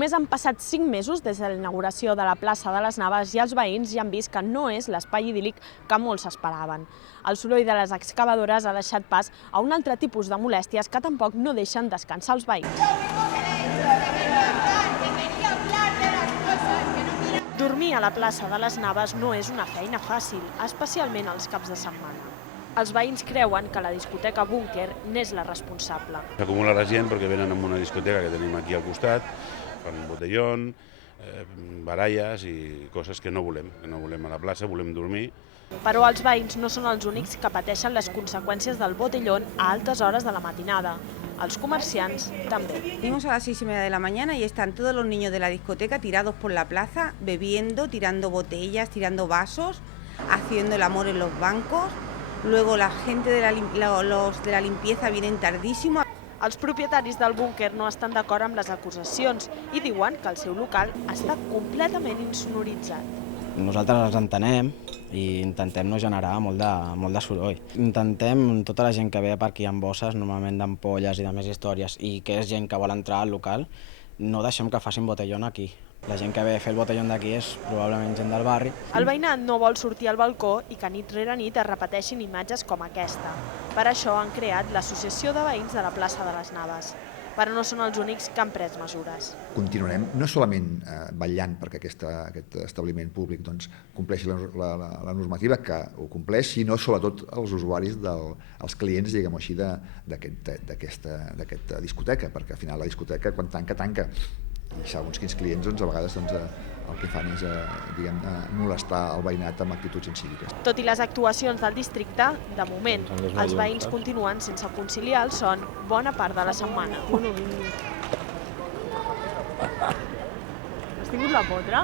Només han passat 5 mesos des de la inauguració de la plaça de les Naves i els veïns ja han vist que no és l'espai idíl·lic que molts esperaven. El soroll de les excavadores ha deixat pas a un altre tipus de molèsties que tampoc no deixen descansar els veïns. Dormir a la plaça de les Naves no és una feina fàcil, especialment els caps de setmana. Els veïns creuen que la discoteca Búnquer n'és la responsable. S'acumula la gent perquè venen a una discoteca que tenim aquí al costat, fan botellón, baralles i coses que no volem a la plaça, volem dormir. Però els veïns no són els únics que pateixen les conseqüències del botellón a altes hores de la matinada. Els comerciants també. Venimos a las 6:30 de la mañana y están todos los niños de la discoteca tirados por la plaza, bebiendo, tirando botellas, tirando vasos, haciendo el amor en los bancos. Luego la gente los de la limpieza vienen tardísimo. Els propietaris del búnquer no estan d'acord amb les acusacions i diuen que el seu local està completament insonoritzat. Nosaltres els entenem i intentem no generar molt de soroll. Intentem, tota la gent que ve per aquí amb bosses, normalment d'ampolles i de més històries, i que és gent que vol entrar al local, no deixem que facin botellón aquí. La gent que ve a fer el botellón d'aquí és probablement gent del barri. El veïnat no vol sortir al balcó i que nit rere nit es repeteixin imatges com aquesta. Per això han creat l'Associació de Veïns de la plaça de les Naves. Però no són els únics que han pres mesures. Continuarem no solament vetllant perquè aquest establiment públic compleixi la normativa, que ho compleix, sinó sobretot els usuaris, els clients, diguem-ho així, d'aquesta discoteca, perquè al final la discoteca, quan tanca. I segons quins clients, a vegades el que fan és molestar el veïnat amb actituds incíviques. Tot i les actuacions del districte, de moment, els veïns continuen sense conciliar el son bona part de la setmana. Has tingut la potra?